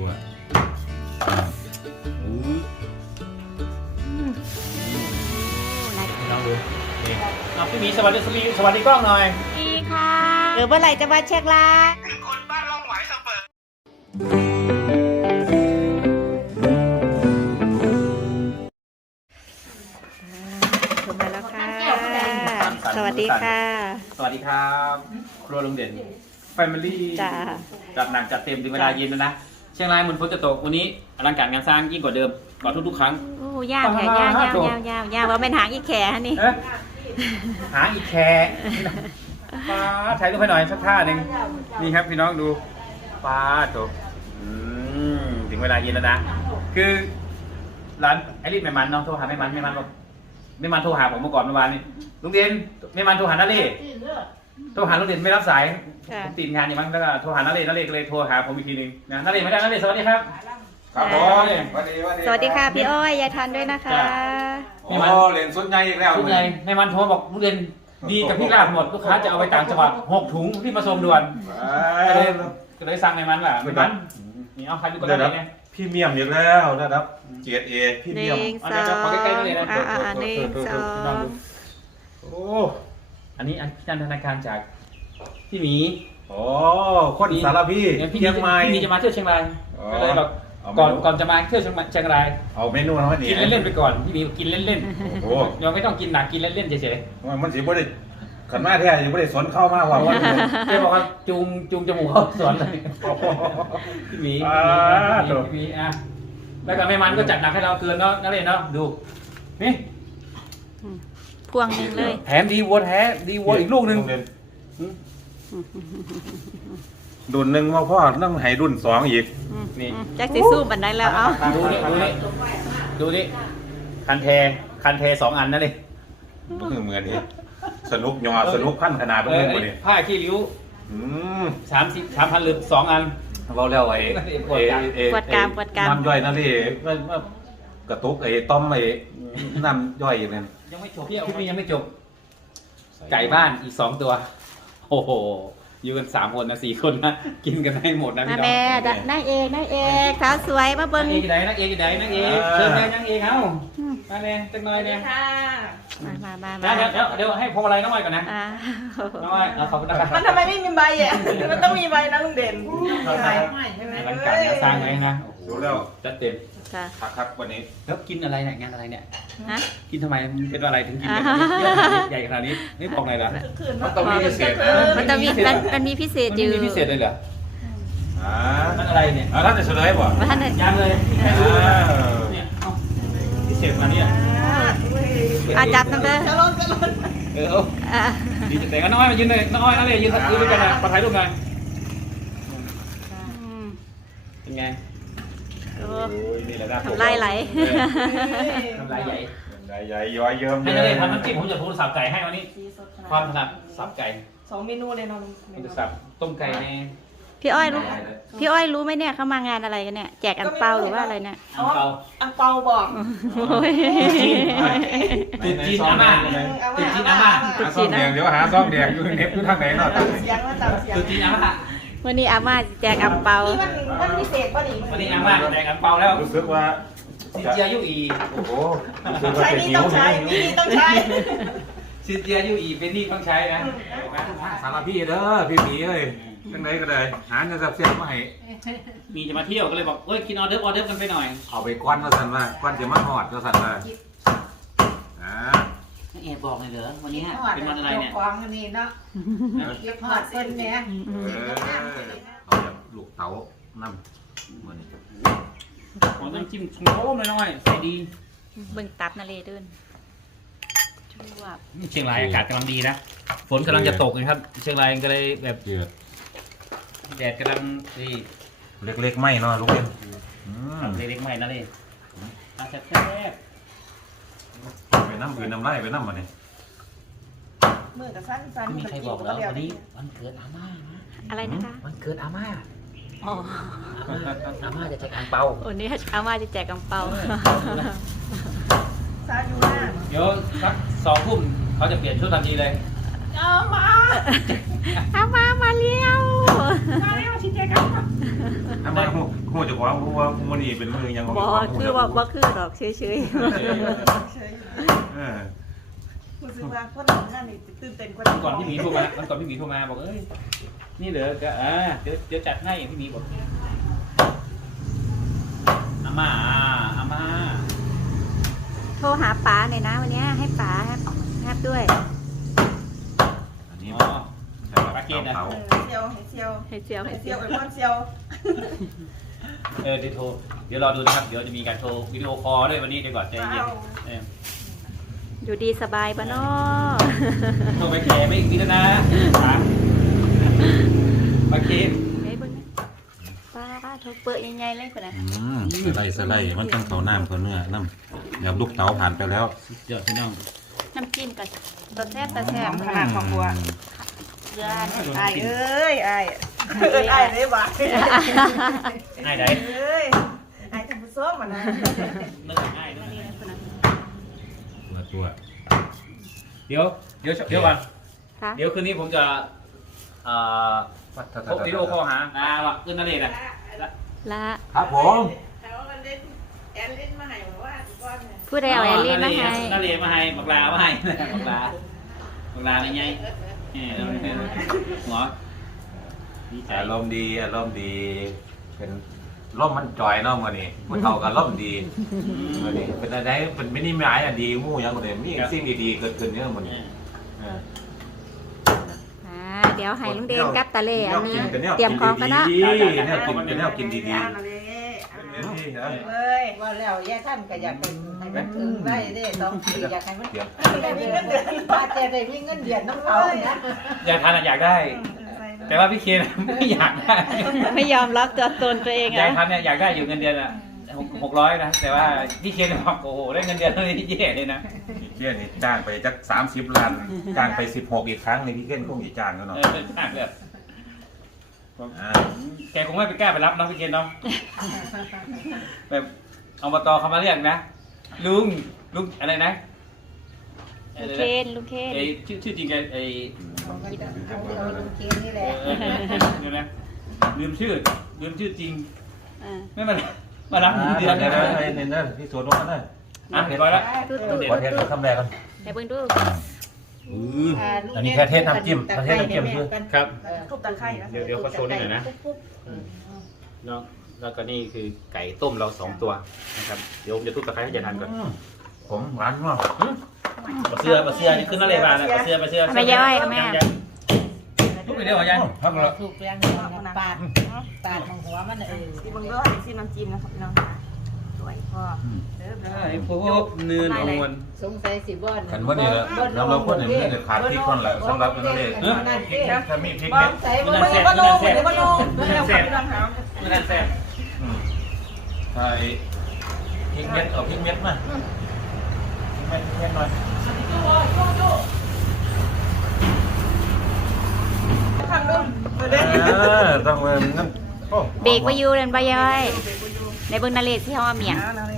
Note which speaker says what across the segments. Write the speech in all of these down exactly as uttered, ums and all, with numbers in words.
Speaker 1: ตัวลองดูนี่เอาพี่หมีสวัสดีสวัสดีสวัสดีกล้องหน่อย
Speaker 2: ดีค่ะหรือเมื่อไหร่จะมาเช็คร้าน
Speaker 3: คนบ้านร่องไหวเสมอ
Speaker 2: ถึงมาแล้วค่ะสวัสดีค่ะ
Speaker 1: สวัสดีครับครัวลุงเด่นแฟมิลี่
Speaker 2: จ้า
Speaker 1: จัดหนักจัดเต็มถึงเวลาเย็นแล้วนะเชียงรายมันฝนจะตกวันนี้อลังการงานสร้างยิ่งกว่าเดิมกว่าทุกๆครั้ง
Speaker 2: โอ้ยาวแขนยาวยาวยาวยาวยาวว่าเป็นหางอีกแขนนี่
Speaker 1: เอ๊ะหาอีกแคร์ป้าถ่ายรูปให้หน่อยสักท่าหนึ่งนี่ครับพี่น้องดูป้าโถอืมถึงเวลาเย็นแล้วนะคือร้านไอริสแม่มันน้องโทรหาแม่มันแม่มันบอกแม่มันโทรหาผมเมื่อก่อนเมื่อวานนี้ลุงเด่นแม่มันโทรหานาเล่โทรหาลุงเด่นไม่รับสายผมติดงานอยู่มั้งแล้วก็โทรหานาเล่นาเล่ก็เลยโทรหาผมอีกทีนึงนะนาเล่ไม่ได้นาเล่สวัสดีครับครับผมสวัสดีสวัสดี
Speaker 2: สวัสดีค่ะพี่อ้อยยายทันด้วยนะคะ
Speaker 1: โอ้
Speaker 3: เหรียญสุดใหญ่อีกแล้ว
Speaker 1: ทุกไงแม่มันโทรบอกลุงเด่นดีกับพี่ลาบหมดลูกค้าจะเอาไปต่างจังหวัดหกถุงที่มาส่งด่วนก็เลยก็เลยสั่งแม่มันแหละแม่มันนี่เอาใครดูก่อนได้ไง
Speaker 3: พี่เมียมอีกแล้วนะครับเกียรติเอพี่
Speaker 2: ห
Speaker 3: เมี
Speaker 2: นึ่
Speaker 3: ยม
Speaker 2: งสองอ่าอ่าหนึ่งสอง
Speaker 3: โอ้
Speaker 1: อันนี้อันพี่นันธนาการจากพี่หมี
Speaker 3: โอ้คนสารพี่
Speaker 1: พี่
Speaker 3: เชียงใหม่
Speaker 1: พี่หมีจะมาเที่ยวเชียงราย
Speaker 3: อ๋อ
Speaker 1: ก็เลยแบบก่อนก่อนจะมาเที่ยวเชียงเชียงราย
Speaker 3: เอาเมนูมาหนิ
Speaker 1: กินเล่นๆไปก่อนพี่หมีกินเล่น
Speaker 3: โอ้
Speaker 1: ๆยังไม่ต้องกินหนักกินเล่นๆเฉย
Speaker 3: มันสิบ่ได้ขันมาแท้ยังบ่ได้สนเข้ามาว่าวันนี้
Speaker 1: ๆแกบอกว่าจูงจูงจมูกเข้าสวนเลยพี่หมีพี่หมีอ่ะแล้วก็แม่มันก็จัดหนักให้เราเกินเนาะนักเรียนเนาะดูนี่
Speaker 2: พวงหนึ่งเลย
Speaker 1: แถมดีวัวแท้ดีวัวอีกลูกหนึ่ง
Speaker 3: รุ่นหนึ่งว่าพ่อต้องให้รุ่นสองอีก
Speaker 1: นี่
Speaker 2: แจ็คซีสู้บันไดแล้วเอ้า
Speaker 1: ดูนี่ดูนี่ดูนี่คันเทคันเทสองอันนั่นเลย
Speaker 3: มันคือเหมือนนี่สนุกยอสนุกพันขนาดเป็น
Speaker 1: เอ
Speaker 3: เรื่
Speaker 1: อ
Speaker 3: อง
Speaker 1: อั
Speaker 3: บ่
Speaker 1: น
Speaker 3: นี่
Speaker 1: นี้ผ้าขี้ริ้ว
Speaker 3: อืม
Speaker 1: สามสิบสามพันหรือสองอัน
Speaker 3: เว้าแล้วไอ้
Speaker 1: ปวดกราม
Speaker 3: เอ้
Speaker 2: ปวดกรามปวดกราม
Speaker 3: น้ำย่อยนั่นดิว่ากระตุกไอ้ต้อมไอ้น้ำย่อยนั่น
Speaker 1: ยังไม่จบพี่คลิปนี้ยังไม่จบไก่บ้านอีกสองตัวโอ้โหอยู่กันสามคนนะสี่คนนะกินกันให้หมดนะ
Speaker 2: มา
Speaker 1: พี่น้อง
Speaker 2: แม่นางเอกนางเอกสาวสวยมาเบิ้ง
Speaker 1: นักเอกไหนนักเอกไหนนักเอกเชิญเลยนักเอกเอ้ามาเลยจังหน่อยเนี่ย
Speaker 2: มามามา
Speaker 1: นะเดี๋ยวเดี๋ยวเดี๋ยวให้พวงอะไรน้องอ้อยก่อนนะ
Speaker 2: อ่า
Speaker 1: น้องอ้อยเอาขอบคุณนะครับ
Speaker 4: มันทำไมไม่มีใบอ่ะ มันต้องมีใบนะลุงเด่นมีใบใช่ไหม
Speaker 1: อลังการงานสร้างไว้นะ
Speaker 3: ดูแล้ว
Speaker 1: จัดเต็ม
Speaker 2: ค่ะ
Speaker 3: คักคักวันนี้
Speaker 1: แล้วกินอะไรเนี่ยงานอะไรเนี่ย
Speaker 2: ฮะ
Speaker 1: กินทำไมมันเป็นอะไรถึงกิน
Speaker 2: อ่า
Speaker 1: ใหญ่ขนาดนี้นี่บอกไหนล่ะ
Speaker 3: มันต้องมีพิเศษนะ
Speaker 2: มันจะมีมันมันมีพิเศษ
Speaker 1: มัน
Speaker 2: อยู่
Speaker 1: มีพิเศษเลยเหรอ
Speaker 3: อ่า
Speaker 1: มันอะไรเนี่ย
Speaker 3: อ่าท่านจะเฉลยป่ะ
Speaker 2: ว่าท่านเนี่ย
Speaker 1: ยังเลยแค่รู้เนี่ยเอ้าพิเศษมาเนี่ย
Speaker 2: อาจับน้ำเด้อ
Speaker 4: จะร้อนจะร้อน
Speaker 1: เออเอา
Speaker 2: อ่า
Speaker 1: ดีแต่ก็น้องอ้อยมายืนเลยน้องอ้อยนั่นเลยยืนยืนด้วยกันนะขอถ่ายรูปหน่อย
Speaker 2: อืม
Speaker 1: เป็นไง
Speaker 2: โอ้
Speaker 3: โอ้ยนี่แหละนะ
Speaker 2: ทำลายไหล
Speaker 1: ทำลายใหญ่
Speaker 3: ใหญ่ใหญ่ย้อยเยิ้ม
Speaker 1: ให้นั่นเลยทำน้ำจิ้มผมจะพูดสับไก่ให้วันนี้ ความถนัดสับไก่
Speaker 4: สองเมนูเลยเนาะ
Speaker 1: มันจะสับต้มไก่ใน
Speaker 2: พี่อ้อยรู้พี่อ้อยรู้ไหมเนี่ยเขามางานอะไรกันเนี่ยแจกอังเปาหรือว่าอะไรเนี่ย
Speaker 1: อังเปา
Speaker 4: อังเปาบอก
Speaker 2: โอ้ย
Speaker 1: ติดจีนอาม่าติดจีนอาม่า
Speaker 2: ตุ๊
Speaker 3: หา
Speaker 2: ด
Speaker 3: ซ่
Speaker 2: จี
Speaker 3: อม
Speaker 2: นนะ
Speaker 3: แดงเดี๋ยวหาซ่อมแดงอยู่เน็บอยู่ทางไหนเนาะ
Speaker 4: ตามเสียงว่าตามเสียง
Speaker 1: ติดจีนอาม่า
Speaker 2: วันนี้อาม่าแจกอังเปา
Speaker 4: นี่มันมันพิเศษป่ะนี่
Speaker 1: วันนี้อาม่าแต่งอังเปาแล้ว
Speaker 3: รู้สึกว่า
Speaker 1: ซิเจียยูอี
Speaker 3: โอ้โหรู้สึกว่า
Speaker 4: ใช้
Speaker 3: จะ
Speaker 4: นี่
Speaker 3: หิ
Speaker 4: ต้
Speaker 3: ว
Speaker 4: องใช้นี่ต้องใช้
Speaker 1: ซิเจียยูอีเป็นนี่ต้องใช้นะ
Speaker 3: สารพี่เด้อพี่หมีเอ้ยจังไหนก็ได้หาเงินสับเสียมาให้
Speaker 1: มีจะมาเที่ยวก็เลยบอกเอ้ยกินออเดิร์ฟออเดิร์ฟกันไปหน่อย
Speaker 3: เอาไปก้อนมาสั่นมาก้อนจะมาหอดมาสั่นมาอ่า
Speaker 1: เอ็บอกเลยเหรอวันนี้เป็นวันอะไรเนี่ย
Speaker 4: ควางอันนี้เนาะเก็บหอดเส้นแม่
Speaker 3: เออเอาแบบลูกเต๋าน้ำมัน
Speaker 1: ขอน้ำจิ้มโค้งหน่อยๆใส่ดี
Speaker 2: เบิ่งตับนาเลเดินชวบ
Speaker 1: เชียงรายอากาศกำลังดีนะฝนกำลังจะตกนะครับเชียงรายก็เลยแบบ
Speaker 3: เดือด
Speaker 1: แดดกำลังดี
Speaker 3: เล็กๆไม่เนาะลูกเล่น
Speaker 1: เล็กๆใหม่นะเลยอาแซ่บ
Speaker 3: ไปน้ำอื่นน้ำไร่ไปน้ำมันนี่
Speaker 4: มือกับสั้นสั้น
Speaker 1: ไม่มีใครบอกแล้ววันนี้วันเกิดอาม่านะ
Speaker 2: อะไรนะคะ
Speaker 1: วันเกิดอาม่า
Speaker 2: อ๋อ
Speaker 1: อาม่าจะแจกอ่างเปา
Speaker 2: วันนี้อาม่าจะแจกอังเปา
Speaker 4: ซาอยู่หน้า
Speaker 1: เดี๋ยวสักสองทุ่มเขาจะเปลี่ยนชุดทันทีเลย
Speaker 4: เอามา
Speaker 2: อาม่ามาเลี้ยว
Speaker 4: มาแล้วชิเจ๊ครับ
Speaker 3: ทำไมหัวจะคว้าหัวหัวนี่เป็นมือยัง
Speaker 2: บ่คือว่าบ่คือดอกเฉย
Speaker 4: เฉย
Speaker 3: เออ
Speaker 4: รู้สึกว่าคนนั่นนี่ตื่นเต้นกว่า
Speaker 1: วันก่อนพี่หมีโทรมาวันก่อนพี่หมีโทรมาบอกเอ้ยนี่เหรอก็อ่าเดี๋ยวเดี๋ยวจัดให้พี่หมีบอกอาม่าอาม่า
Speaker 2: ๆโทรหาป๋าหน่อยนะวันเนี้ยให้ป๋าแฮปแฮปด้วย
Speaker 3: อันนี้
Speaker 1: อ๋อ ปลาเกณฑ์นะ
Speaker 3: เขา
Speaker 4: เซียวให้เซียว
Speaker 2: ให้เจียว
Speaker 4: ให้
Speaker 2: ให้
Speaker 4: เซี
Speaker 2: เจี
Speaker 4: ย
Speaker 2: ยว ว
Speaker 4: ไอ้พ่อเซียว
Speaker 1: เออเดี๋ยวโทรเดี๋ยวรอดูนะครับเดี๋ยวจะมีการโทรวิดีโอคอลด้วยวันนี้เดี๋ยวก่อนใจเย็นเออ
Speaker 2: อยู่ดีสบายปะเนาะ
Speaker 1: โทรไปแคร์ไม่อีกนิดแล้วนะปลาเกณฑ์
Speaker 2: ไอ้เบิ่งนะป้าโทรเปิดใหญ่ๆเลยคนน่ะ
Speaker 3: อืมสไลด์สไลด์มันต้องเขาน้ำเขาเนื้อน้ำแบบลูกเต๋าผ่านไปแล้ว
Speaker 1: เดี๋ยวพี่น้อง
Speaker 2: น้ำจิ้มกับตะแซ่บตะแซ่บ
Speaker 4: ขนาดครอบครัว
Speaker 2: เรืออันนี้
Speaker 4: ไอ้เอ้ยไอ้เอ้ยไอ้เลยบ่
Speaker 1: ง่ายไหน
Speaker 4: เอ้ยไอ้ทำผู้ส้มมันนะ
Speaker 1: เนื้อง่ายด้วย
Speaker 3: ตัวตัว
Speaker 1: เดี๋ยวเดี๋ยวเดี๋ยวก่อน
Speaker 2: ค่ะ
Speaker 1: เดี๋ยวคืนนี้ผมจะเอ่อพบวิดีโอคอลหาอ่าว่าขึ้นนั่นเองนะ
Speaker 2: ละ
Speaker 3: ครับผม
Speaker 4: แต่ว่ามันเล่นแอนเล่นมาให้บอกว่าก้อนเนี่ย
Speaker 2: ผู้ใดเอาแอลลี่มาให้
Speaker 1: นั่นเองมาให้บักลามาให้บักลาบักลาเป็นไงนี่เราเป็นหัวดีใจ
Speaker 3: อารมณ์ดีอารมณ์ดี เป็นร่มมันจอยเนาะมื่อนี้ผู้เฒ่ากับร่มดีมื่อนี้เป็นอะไรเป็นไม่นี่หมายอ่ะดีมู่ยังมื่อนี้มีสิ่งดีๆเกิดขึ้นเยอะมื่อนี้เออ
Speaker 2: อ่าเดี๋ยวให้ลุงเดนกับตาเล่อันนี้
Speaker 3: แวกิน
Speaker 2: เตรียมของกันเนาะ
Speaker 3: ดีๆแนวกินเป็นแนวกินดีๆ
Speaker 4: เลย
Speaker 5: ว่าแล้วแย่ท่านก็อยากเป็นให้มันถึงได้เด้ต้องอยากให้มัน
Speaker 3: เดี๋ยว
Speaker 5: ได้มีเงินเดือนว่าจะได้มีเงินเดือนน้ำเขานะ
Speaker 1: อยากทานอะอยากได้ แต่ว่าพี่เคนไม่อยากได้
Speaker 2: ไม่ยอมรับตัวตนตัวเอง
Speaker 1: อยาก
Speaker 2: อ่ะ
Speaker 1: ทานเนี่ยอยากได้อยู่เงินเดือนอ่ะหกร้อยนะแต่ว่าพี่เคนบอกโอ้โหได้เงินเดือนเท่านี้แย่เลยนะ
Speaker 3: เที่ยนี่จ้างไปจักสามสิบล้านจ้างไปสิบหกอีกครั้งในพี่เก้นคงจะจ้างแล้ว
Speaker 1: เอ
Speaker 3: เนาะ
Speaker 1: อเป็นมากเลย
Speaker 3: อ่า
Speaker 1: แกคงไม่ไปกล้าไปรับน้องพี่เคนเนาะแบบอบตเขามาเรียกนะลุงลุงอะไรนะ
Speaker 2: ลุงเคนลุงเคน
Speaker 1: ไอ้ชื่อชื่อจริงแกไอ้
Speaker 5: เอาเอาลุงเคนนี่แหละ
Speaker 1: เออเดี๋ยวนะลืมชื่อลืมชื่อจริง
Speaker 2: อ่า
Speaker 1: ไม่มามารับเงินเดือน
Speaker 3: เดี๋
Speaker 1: นะ
Speaker 3: ยวนะในนั้นพี่สวนว่านั่น
Speaker 1: อ่ะเรียบร้อยแล้ว
Speaker 2: ตุ๊ดตุ๊ด
Speaker 3: ขอเทสคำแรกกัน
Speaker 2: เดี๋ยวเบิ่งดู
Speaker 3: อันนี้แค่เทสน้ำจิ้มเทสน้ำจิ้มคือ
Speaker 1: ครับ
Speaker 4: ทุบตะไคร้นะ
Speaker 1: เดี๋ยวเดี๋ยวเขาโชว์นิดหน่อยนะเนาะแล้วก็นี่คือไก่ต้มเราสองตัวนะครับเดี๋ยวผมจะทุบตะไคร้ให้ยายทันก่อน
Speaker 3: ผมหวานมาก
Speaker 1: ปลาเสื้อปลาเสื้อนี่ขึ้นนั่นเลยมานะปลาเสื้อปลาเสื้อ
Speaker 2: เอามาย่อยเอาแม่
Speaker 1: ทุบไปเดียวเหรอยัน
Speaker 3: พักแล้ว
Speaker 5: ถูกเรียงปาดปาดของหัวมันเออ
Speaker 4: ที่บังเกอร์ให้ซีน้ำจิ้มนะครับพี่น้องสวยพ่อเด้อเด้อ
Speaker 1: ไอ้พวกเนื้อนวล
Speaker 5: สงสัยสิบ่อน
Speaker 3: ขันวันนี้แล้วน้ำเราคนหนึ่งไม่ได้ขาดพริกคนละสำหรับนั่นเลยพริกถ้ามีพริก
Speaker 4: บอ
Speaker 3: เนี่
Speaker 4: ง
Speaker 3: ย
Speaker 4: ใส่บางทีก็โน่บางทีก็โน่ไม่เอาขับพี่น้องหา
Speaker 1: ไม่น่าแซ่บ
Speaker 3: ใช่พริกเม็ดเอาพริกเม็ดมาพริกเม็ดหน่อย
Speaker 4: ทำด้วยเด้อ
Speaker 3: เออต้องเงินนั่น
Speaker 2: เบรกไว้อยู่เดินใบย่อยในเบิ่งนาเลที่ห้อเมียง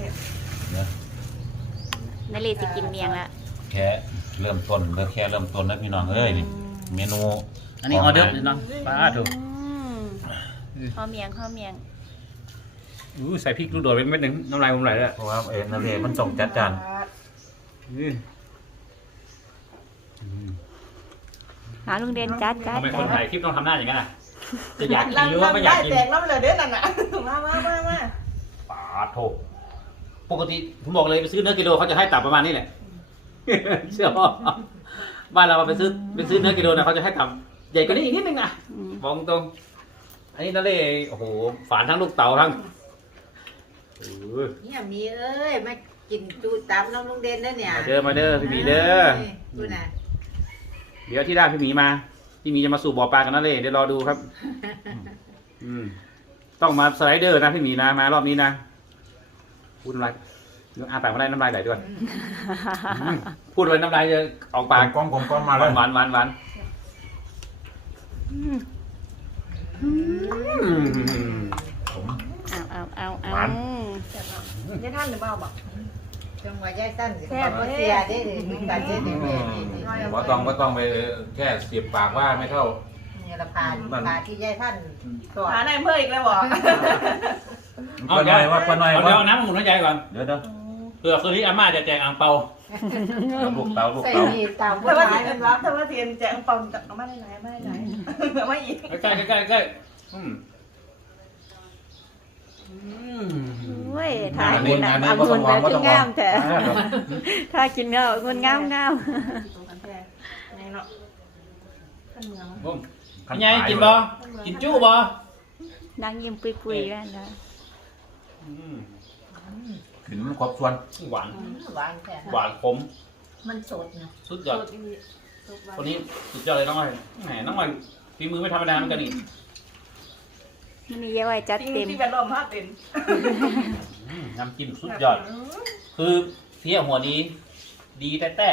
Speaker 2: นาเลสิกินเมียงแล้ว
Speaker 3: แค่เริ่มต้นแล้วแค่เริ่มต้นนะพี่น้องเอ้ยนี่เมนู
Speaker 1: อันนี้ออเดอร์เนาะปลาถูก
Speaker 2: อืมห้อเมียงห้อเมียง
Speaker 1: อู้ใส่พริกลูกโดดไปเม็ดหนึ่งน้ำลายผมไหลแล้ว
Speaker 3: เพราะว่าเอ็นนาเรมันต้องจัดจาน
Speaker 2: หาลุงเดนจัดจัด
Speaker 1: ทำไมคนถ่ายคลิปต้องทำหน้าอย่างนั้นอ่ะจะอยากกินหรือ
Speaker 4: ลำ
Speaker 1: ว่าไม่อยาก
Speaker 4: ได้
Speaker 1: กิน
Speaker 4: แตกน้ำเลยเด้อนั่นน่ะมามามามา
Speaker 1: ปลาโถปกติผมบอกเลยไปซื้อเนื้อกิโลเขาจะให้ตับประมาณนี้แหละ เชื่อป่ะบ้านเราไปซื้อไปซื้อเนื้อกิโลนะเขาจะให้ตับใหญ่กว่านี้อีกนิดนึงนะ
Speaker 2: อืม
Speaker 1: บอกตรงอันนี้นั่นเลยโอ้โหฝานทั้งลูกเต๋าทั้งเออ
Speaker 5: เนี่ยมีเอ้ยมากินจูตามน้องลุงเด่นเด้อเนี่ย
Speaker 1: มาเด้อมาเด้อพี่หมีเด้อ
Speaker 5: ดูน่ะ
Speaker 1: เดี๋ยวที่ด้านพี่หมีมาพี่หมีจะมาสู่บ่อปลากันนั่นเลยเดี๋ยวรอดูครับอืมต้องมาสไลเดอร์นะพี่หมีนะมารอบนี้นะพูดน้ำลายเดี๋ยวอาปากมาได้น้ำลายไหลด้วยอืมพูดไว้น้ำลายจะออกปาก
Speaker 3: กล้องผมกล้องมา
Speaker 1: ห
Speaker 3: แล้ว
Speaker 1: วานหวานหวานหวาน
Speaker 2: อืม
Speaker 1: อืม
Speaker 3: ผม
Speaker 2: เอาเอาเอาเอา
Speaker 3: หวาน
Speaker 4: เนี่ยท่านหรือเปล่าบอก
Speaker 5: จังหวะยายสั้นสิบ่เสียได้มีการเฮ็ดนี่นี่นี่
Speaker 3: ว่าต้องว่าต้องไปแค่เสียบปากว่าไม่เท่า
Speaker 5: นี่ละพาพาที่ยายท่านสอน
Speaker 4: หาในเพื่ออีกแล้วบอก
Speaker 3: ปนหน่อยว่าปนหน่อย
Speaker 1: เอา
Speaker 3: ว่า
Speaker 1: เดี๋ยวเอาน้ำหมุนให้ยายก่อน
Speaker 3: เดี๋ยวเดี๋ยว
Speaker 1: เผื่อคืนนี้อาม่าจะแจกอ่างเปา
Speaker 3: ลูกเต๋าลูก
Speaker 5: ใส่
Speaker 3: เต๋า
Speaker 5: หีบตามผู้
Speaker 4: แต่ว่า
Speaker 5: ชาย
Speaker 4: เทียนรับแต่ว่าเทียนแจกปอมจะเอามาได้ไหนไม่ได้ไหนเอามาอีก
Speaker 1: ใกล้ใกล้ใกล้ใกล้อืมอืม
Speaker 2: โอ้ยถ่ายกินอ่ะเอาเงินแล้วกินงามแต่ถ้ากินเงาเงินงามงาม
Speaker 4: ตรงกันแท้ไงเนาะขันเมือง
Speaker 1: บุ้มพี่ยายกินบ่กินจู้บ่
Speaker 2: นางยิ้มปุยๆกันนะ
Speaker 1: อืม
Speaker 3: ขึ้นมันครบส่วน
Speaker 1: หวาน
Speaker 5: หวานแท้
Speaker 1: หวานขม
Speaker 5: มันสดนะ
Speaker 1: สุดยอดคนนี้สุดยอดเลยน้องอ้อยแหมน้องอ้อยฝีมือไม่ธรรมดาเหมือนกันนี่
Speaker 2: มันมีเยอะไว้จัด
Speaker 4: จริง
Speaker 2: เต็ม
Speaker 4: ที่แบบรอบห้าเป็น
Speaker 1: อืมน้ำจิ้มสุดยอด คือเพี้ยหัวดี ดีแต่แต่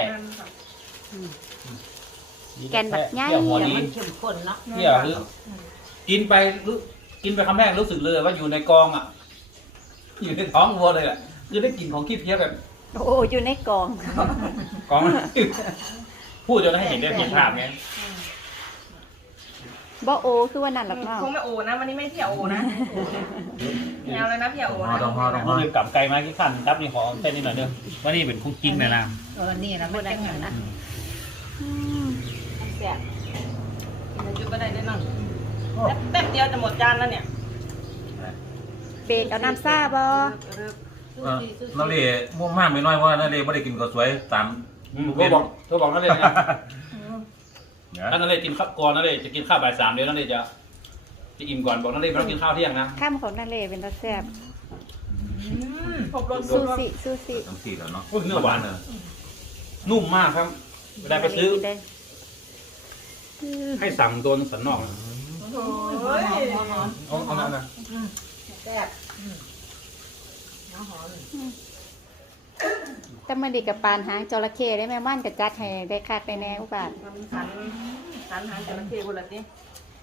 Speaker 1: ดี
Speaker 2: แกนบักใหญ่
Speaker 1: เพี้ยหัว
Speaker 5: แต่
Speaker 1: ดี
Speaker 5: มันเข้มข้นเนาะ
Speaker 1: เพี้ยคือกินไปรู้กินไปคำแรกรู้สึกเลยว่าอยู่ในกองอ่ะ อยู่ในท้องวัวเลยแหละคือได้กลิ่นของขี้เพี้ยแบบ
Speaker 2: โอ้อยู่ในกล่อง
Speaker 1: กอง พูดจนให้เห็นได้เห็นภาพไง
Speaker 2: บ่โอคือว่านั่นหรอกเนาะ
Speaker 4: คงไม่โอนะวันนี้ไม่เที่ยวโอนะไม่เอาเลยนะเที่ยวโอ
Speaker 3: พอ
Speaker 4: นะ
Speaker 3: ต้องพอต้องพ
Speaker 1: ผ
Speaker 3: อ
Speaker 1: มลืมกลับไกลมาที่ขั้นครับนี่ขอเส้นนี้หน่อยเด้อว่านี่เป็นคุกกิ้งนะนะ
Speaker 5: เออนี่นะมันจังนะ
Speaker 2: อืม
Speaker 5: แซ่บ
Speaker 4: กินจุดก็ได้ด้วยนั่งแป๊บเดียวจะหมดจานแล้วเนี่ย
Speaker 2: เบรกเอาน้ำซ่าบ่
Speaker 3: นาเล่ม่วงมากไม่น้อยว่านาเล่ไม่ได้กินก็สวยตาม
Speaker 1: เธอบอกเธอบอกนั่นเลยนะ
Speaker 3: เนี่ย
Speaker 1: ถ้านั่นเลยกินข้าวก่อนนั่นเลยจะกินข้าวบ่ายสามเดี๋ยวนั่นเลยจะจะอิ่มก่อนบอกนั่นเลยไม่ต้องกินข้าวเที่ยงนะ
Speaker 2: ข้ามของนั่นเลยเป็นตาแซ่บ
Speaker 4: ครบรส
Speaker 2: ซูซิซูซิ
Speaker 3: น้ำสีแล้วเนาะ
Speaker 1: เนื้อหวานเนอะนุ่มมากครับเวลาไปซื้อ
Speaker 2: ได้
Speaker 1: ให้สั่งตัวสันนอกนะ
Speaker 4: โอ้ย
Speaker 1: เอาเอานั่นนะ
Speaker 5: แซ่บน้ำหอม
Speaker 2: แต่มันดีกับปานหางจระเข้ได้แม่ม่านกับจัดให้ได้คักได้แน่อุบาท
Speaker 4: มันสันสันหางจระเข้คนละนี่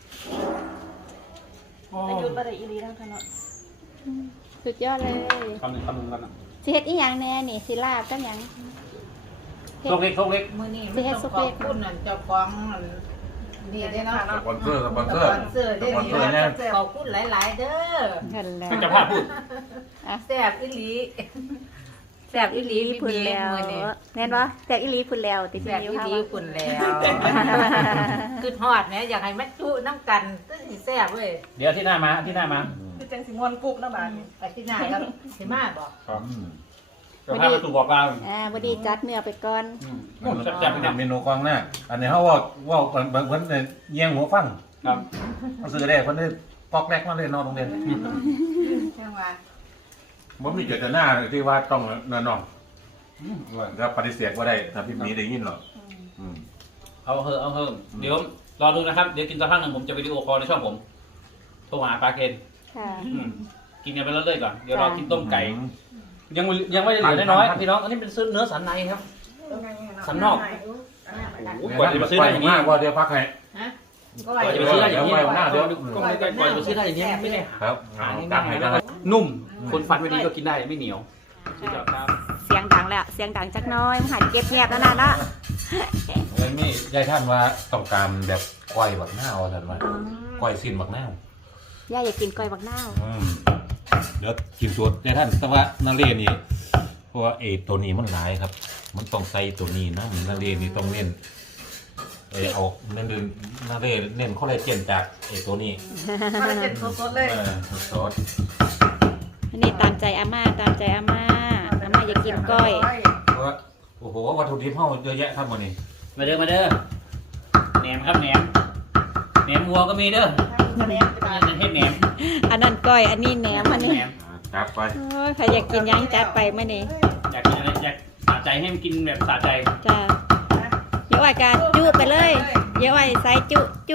Speaker 4: ไปจุดก็ได้อีรีทั้งขนาด
Speaker 2: สุดยอดเลย
Speaker 1: คำหนึ่งคำหนึ่งกันนะ
Speaker 2: สิเฮ็ดอีหยังแน่นี่สิลาบกับหยัง
Speaker 1: โชคเล็กโชคเล็ก
Speaker 5: มื้อนี้ไม่ต้องขอบคุณนั่นเจ้าของนี่ได้เนาะ
Speaker 3: สปอนเซอร์สปอน
Speaker 5: ส
Speaker 3: เซอ
Speaker 5: ป
Speaker 3: ร์
Speaker 5: อนเซอร์ได้
Speaker 3: สปอน
Speaker 5: ดี
Speaker 3: เซอร์เนี่ย
Speaker 5: ขอบคุณหลาย ๆ เด้อ
Speaker 2: กันแล้ว
Speaker 1: เป็นเจ้าภาพพูด
Speaker 5: แซ่บอีหลี
Speaker 2: แซ่บอีหลีพุ่นแล้วแน่นบ่แซ่บอีหลีพุ่นแล้วติด
Speaker 5: แซ่บ
Speaker 2: นิ้ว
Speaker 5: อี
Speaker 2: ค่ะ
Speaker 5: หลีคุณแล้วคือฮอดแหมอยากให้มันจุน้ำกันตึ้งสิแซ่บเว้ย
Speaker 1: เดี๋ยวที่หน้ามาที่หน้ามา
Speaker 4: คือจังสิมวนกุ๊บนะบ้านนี้
Speaker 5: อาทิตย์หน้าก็สิมาบอก
Speaker 1: ครับเจ้าภาพมาสู่บอกเรา
Speaker 2: อ่าบ่ดีจัดเนื้อไปก่อน
Speaker 1: อืมโอ้แซ่บๆเป็น
Speaker 3: เมนูกองหน้าอันนี้เขาว่าว่าบางคนเนี่ยเยี่ยงหัวฟัง
Speaker 1: ครับ
Speaker 3: เขาซื้อได้คนได้ปอกแรกมาเลยนอนโรงเรียน
Speaker 5: ใช่ไหม
Speaker 3: ผมมีเจตนาที่ว่าต้องนอนนอนแล้วปฏิเสธว่าได้ถ้าพี่มีได้ยินหรอก
Speaker 1: เอาเถอะเอาเถอะเดี๋ยวรอดูนะครับเดี๋ยวกินสักพักหนึ่งผมจะวิดีโอคอลในช่องผมโทรหาปลาเคน
Speaker 2: ค่ะ
Speaker 1: อืมกินกันไปเรื่อยๆก่อนเดี๋ยวเรากินต้มไก่ยังไม่ยังไม่ได้เหลือน้อยๆพี่น้องอันนี้เป็นซื้อเนื้อสันในครับ สันนอก โอ้โหกว่าจะมาซื้อได้อย่างนี้
Speaker 3: มากว่าเดี๋ยวพักให้
Speaker 5: ฮะ
Speaker 1: กว่าจะไปซื้อได้อย่างนี้
Speaker 3: เดี๋ยวไปหน้าเดี๋ยว
Speaker 1: ก็ไม่ได้กว่าจะไปซื้อได้อย่างนี้ไม่ได้
Speaker 3: ครับ
Speaker 1: หา
Speaker 3: ตั
Speaker 1: ง่าก
Speaker 3: ให้
Speaker 1: ยๆ
Speaker 3: นะ
Speaker 1: นะครับนุ่ม คนฟันไม่ดีก็กินได้ไม่เหนียวสุดยอดครับ
Speaker 2: เสียงดังแล้ว เสียงดังจักหน้อยมันหันเก็บเงียบแล้วนะเนาะ
Speaker 3: แล้วนี่ยายท่านว่าต้องการแบบก้อยบักหน้าเอาท่านว่าก้อยสิ้นบักหน้า
Speaker 2: ย่าอยากกินก้อยบักนาว
Speaker 3: อืมเดี๋ยวกินสดยายท่านแต่ว่านาเรนี่เพราะว่าเอตัวนี้มันหลายครับ มันต้องใส่ตัวนี้นะนาเรนี่ต้องเน้นเออเอาเน้นนาเรเน้นข้อแรกเจนจากเอตัวนี้
Speaker 4: มาเจ็ดสดๆเลย
Speaker 3: เออซอส
Speaker 2: อันนี้ตามใจอาม่าตามใจอาม่าอาม่าอยากกินก้อย
Speaker 3: เพราะว่าโอ้โหวัตถุดิบเฮาเยอะแยะครับวันนี้
Speaker 1: มาเด้อมาเด้อแหนมครับแหนมแหนมวัวก็มีเด้อ
Speaker 4: คะแนนจะ
Speaker 1: จะเฮ็ดแหนม
Speaker 2: อันนั้นก้อย อันนี้แหนมอันนี้
Speaker 1: แหนม
Speaker 3: อ่าจับไป
Speaker 2: โอ้ยใครอยากกินหยังจัดไปเมื่อนี้
Speaker 1: อยากกินอะไรอยากสะใจให้มันกินแบบสะใจ
Speaker 2: จ้าเยอะไว้กาจุไปเลยเยอะไว้ใส่จุจุ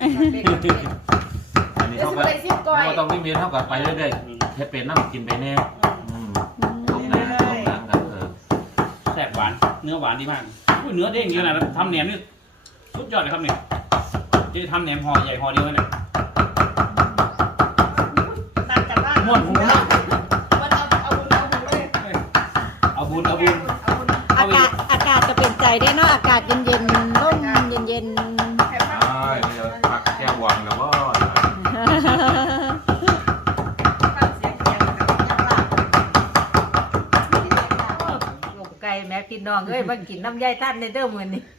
Speaker 3: อันนี้เท่ากับเราต้องวิ่งเวียนเท่ากับไปเรื่อยๆเฮ็ดเป็นน้ำกินไปแน่อืมลงน้ำลงน้ำกันเออ
Speaker 1: แซ่บหวานเนื้อหวานดีมากอุ้ยเนื้อเด้งเยอะนะทำแหนมนี่สุดยอดเลยครับเนี่ยที่ทำแหนมห่อใหญ่ห่อเดียวเนี่ย
Speaker 4: ตัดกันได้
Speaker 1: ม้วนหูนะ
Speaker 4: มันเอาเอาบุญเอาบุญเลย
Speaker 1: เอาบุญเอาบุญ
Speaker 4: เอาบุญ
Speaker 2: อากาศอากาศจะเป็นใจได้เนาะอากาศเย็นเย็นๆร่มเย็นเย็น
Speaker 4: แค่ว่า
Speaker 3: ใช่เดี๋ยวพักแก้ววังแล้วก็
Speaker 4: ตั้งเสียงเสียงกัน
Speaker 5: พี่น้องเอ้ยมากินน้ำยายท่านในเด้อมื้อนี้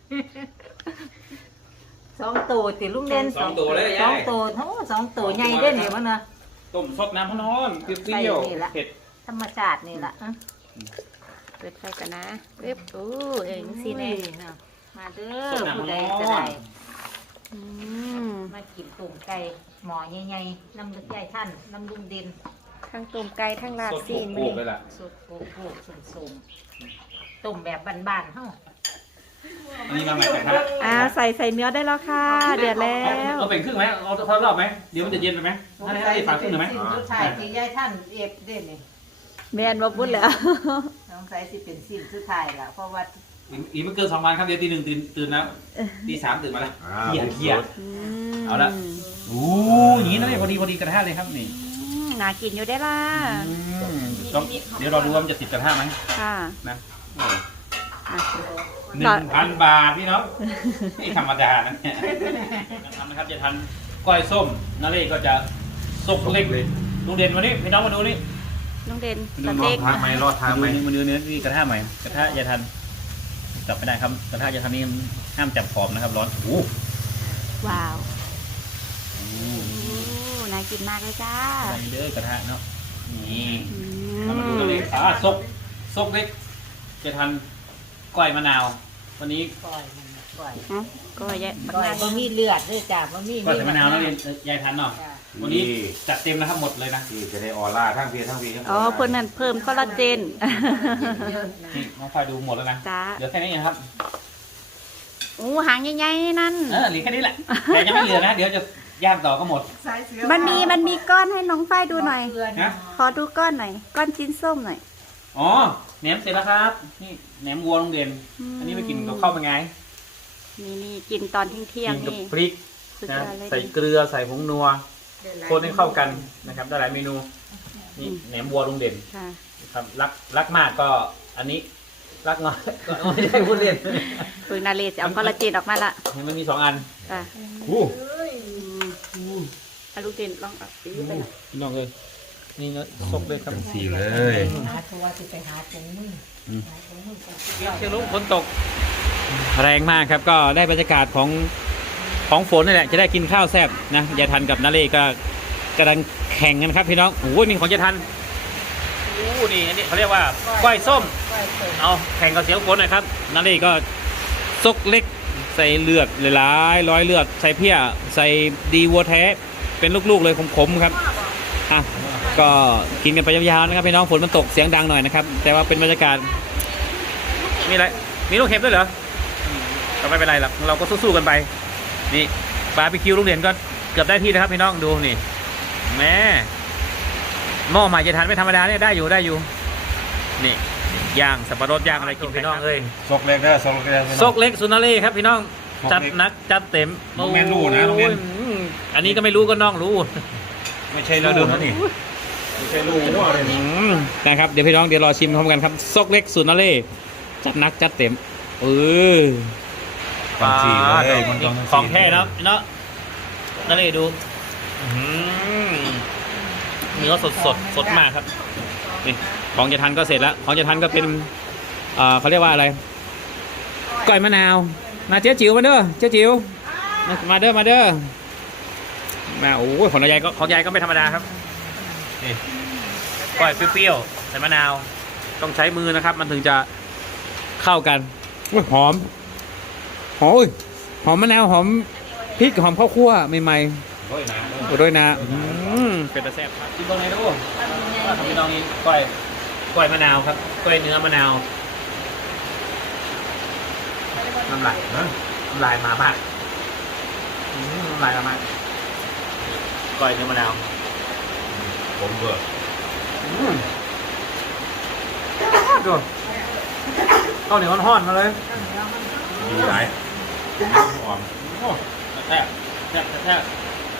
Speaker 5: สองตัวติลุงเด่น
Speaker 1: สองตัวเลย
Speaker 5: ส
Speaker 1: ยา
Speaker 5: อง
Speaker 1: ย
Speaker 5: ตัวโอ้สองตัวใหญ่เด้อนี่มันน่ะ
Speaker 1: ต้มสดน้ำพะนอนเปรี้ยว
Speaker 5: ใส่นี่ละ
Speaker 1: เผ็ด
Speaker 5: ธรรมชาตินี่ล่ะ
Speaker 2: เปิดไฟกันนะปึ๊บโอ้เอ็งสิแน่
Speaker 5: มาเด้อผู้ใดจะได้
Speaker 2: อืม
Speaker 5: มากินตุ่มไก่หมอใหญ่ๆน้ำลึกใหญ่ท่านน้ำลุงเด่น
Speaker 2: ทั้งต้มไก่ทั้งลาบ
Speaker 1: สด
Speaker 2: ซีน
Speaker 1: โขกๆเลยล่ะ
Speaker 5: สุดโอ้โหสุ่มๆตุ่มแบบบ้านๆเฮา
Speaker 1: อันนี้มาใหม่นะครับ
Speaker 2: อ่าใส่ใส่เนื้อได้แล้วค่ะ เดือดแล้ว
Speaker 1: เอาเป็นครึ่งไหมเอาทอดรอบไหมเดี๋ยวมันจะเย็นไปไหมให้ให้ฝาครึ่งหรือไหม
Speaker 5: สิ่งสุดท้ายที่ยายท่านเอฟเด่นนี่
Speaker 2: แมนมาพูดแล้ว
Speaker 5: สงสัยสิเป็นสิ่งสุดท้ายละเพราะว่า
Speaker 1: อีกอีกไม่เกินสองวันครับเดี๋ยวตีหนึ่งตื่นตื่นแล้วตีสามตื่นมาแล้ว
Speaker 3: อ่า
Speaker 1: เขี่ยเขี่ย
Speaker 2: อืม
Speaker 1: เอาละ โอ้อย่างนี้นะพอดีพอดีกระทะเลยครับนี่
Speaker 2: อืมน่ากินอยู่ได้ล่ะ
Speaker 1: อืมต้องเดี๋ยวเราดูว่ามันจะติดกระทะไหม
Speaker 2: ค่ะ
Speaker 1: นะ
Speaker 2: อ่ะ
Speaker 1: หนึ่งพันบาทพี่น้องนี่ธรรมดานะเนี่ยทำนะครับจะทันก้อยส้มนาเล่ก็จะสุกเล็กลุงเด่นวันนี้พี่น้องมาดูนี่
Speaker 2: น้องเด่น
Speaker 1: ดู
Speaker 2: ส
Speaker 1: รอ
Speaker 2: เต็
Speaker 1: ด
Speaker 2: ก
Speaker 1: ทางไหมรอดทางไหมมาดูเนื้อนี่กระทะใหม่กระทะยาทันจับไม่ได้ครับกระทะยาทันนี่ห้ามจับขอบนะครับร้อนโอ้
Speaker 2: ว้าว
Speaker 1: โห
Speaker 2: โอ้น่ากินมากเลยจ้า
Speaker 1: อะไรเด้อกระทะเนาะนี่
Speaker 2: อื
Speaker 1: เอามาดูกันเลยอ่าซกซกเล็กจะทันก้อยมะนาว วันนี้
Speaker 5: ปล่อยมันปล่อย
Speaker 2: เอ้าก็แยะ
Speaker 5: ปล่อยบ่มีเลือดด้วยจ้ะบ่มี
Speaker 1: ก้อยใส่มะนาวแล้วเรียนยายทันเนาะ
Speaker 5: จ้ะ
Speaker 1: วันนี้จัดเต็มแล้วครับหมดเลยนะ
Speaker 3: ที่จะได้ออร่าทั้งเพียทั้งพีทั้ง
Speaker 2: อ๋อเพิ่นนั่นเพิ่มคอลลาเจน
Speaker 5: เยอะนะ
Speaker 1: นี่น้องไฟดูหมดแล้วนะ
Speaker 2: จ้า
Speaker 1: เหลือแค่นี้เองครับ
Speaker 2: โอ้หางใหญ่ๆนั่น
Speaker 1: เออเหลือแค่นี้แหละแต่ยังไม่เหลือนะ เดี๋ยวจะย่างต่อก็หมด
Speaker 2: มันมีมันมีก้อนให้น้องฝ้ายดูหน่อย
Speaker 5: เกลือ
Speaker 1: ฮะ
Speaker 2: ขอดูก้อนหน่อย ก้อนชิ้นส้มหน่อย
Speaker 1: อ๋อแหนมเสร็จแล้วครับ นี่แหนมวัวโรงเรียน
Speaker 2: อืม
Speaker 1: อันนี้ไปกินกับข้าวเป็นไง
Speaker 2: นี่นี่กินตอนเที่ยง
Speaker 1: กินกับ
Speaker 2: นี่
Speaker 1: พริก
Speaker 2: สุด
Speaker 1: นะ
Speaker 2: ยอดเลย
Speaker 1: ใส่เกลือใส่ผงนัวคนให้เข้ากันนะครับได้หลายเมนู นี่แหนมวัวโรงเด่น
Speaker 2: ค่ะ
Speaker 1: ครับรักรักมากก็อันนี้รักน้อยก็ไม่ได้พูดเล่น
Speaker 2: ฝึกนาเลจะเอาคอลลาเจนออกมาละ
Speaker 1: มันมีสองอัน
Speaker 2: ค่ะ
Speaker 1: อู้
Speaker 2: อืมเอาลูกเจนลองเอาสีไปหน่อย
Speaker 1: พี่น้องเลยนี่นะซกเลยครับ
Speaker 3: จังสี่เลย
Speaker 5: หาตัวสิไปหาถุงมือหาถุงมือกัน
Speaker 1: เชียงรุ้งฝนตก แรงมากครับก็ได้บรรยากาศของของฝนนี่แหละจะได้กินข้าวแซ่บนะยายทันกับนาเล่ก็กำลังแข่งกันครับพี่น้องโอ้ยนี่ของยายทันโอ้นี่อันนี้เขาเรียกว่าก้อยส้ม
Speaker 5: ก้อยส้ม
Speaker 1: เอาแข่งกับเสียงฝนหน่อยครับนาเล่ก็ซกเล็กใส่เลือดหลายๆร้อยเลือดใส่เพี้ยใส่ดีวัวแท้เป็นลูกๆเลยขมๆครับอ่ะก็กินกันไปยาวๆนะครับพี่น้องฝนมันตกเสียงดังหน่อยนะครับแต่ว่าเป็นบรรยากาศมีอะไรมีลูกเห็บด้วยเหรอก็ไม่เป็นไรหรอกเราก็สู้ๆกันไปนี่บาร์บีคิวลูกเหรียญก็เกือบได้ที่นะครับพี่น้องดูนี่แม่หม้อใหม่จะทานไม่ธรรมดาเนี่ยได้อยู่ได้อยู่นี่ย่างสับปะรดย่างอะไรกินพี่น้องเอ้ย
Speaker 3: ซกเล็กนะซกเล็ก
Speaker 1: ซกเล็กสุนาเล่ครับพี่น้อง
Speaker 3: ซก
Speaker 1: จัด
Speaker 3: เล็ก
Speaker 1: นักจัดเต็ม
Speaker 3: น้องแม่นรู้นะน้องแม่น
Speaker 1: โอ้ยอันนี้ก็ไม่รู้ก็น้องรู้
Speaker 3: ไม่ใช่ลูกนะนี่ไม่ใช่ลูกว่าเลย
Speaker 1: อืมนะครับเดี๋ยวพี่น้องเดี๋ยวรอชิมพร้อมกันครับซกเล็กสุนาเล่จัดนักจัดเต็มเออ
Speaker 3: จังสี่เลยมันต้อง
Speaker 1: ของแท้เนาะเนาะนาเล่ดูอืมเนื้อสดสดสดมากครับนี่ของจะทันก็เสร็จแล้วของจะทันก็เป็นเอ่อเขาเรียกว่าอะไรก้อยมะนาวมาเจ๊จิ๋วมาเด้อเจ๊จิ๋วมามาเด้อมาเด้อมาโอ้ยของยายก็ของยายก็ไม่ธรรมดาครับนี่ก้อยเปรี้ยวๆใส่มะนาวต้องใช้มือนะครับ มันถึงจะเข้ากันอุ๊ยหอมหอมอุ๊ยหอมมะนาวหอมพริกหอมข้าวคั่วใหม่ๆ
Speaker 3: โอ้ยนะ
Speaker 1: โอ้ด้วยนะอืมเป็นตะแซ่บครับที่ตรงไหนดูว่าทำที่ตรงนี้ก้อยก้อยมะนาวครับก้อยเนื้อมะนาวน้ำลายนะน้ำลายมามากอืมน้ำลายมามากก้อยเนื้อมะนาว
Speaker 3: ผมเบื่อ
Speaker 1: อืมดูข้าวเหนียวห่อนๆมาเลย
Speaker 3: ดีหลายอ่อน
Speaker 1: โอ้แซ่บแซ่บแซ่บ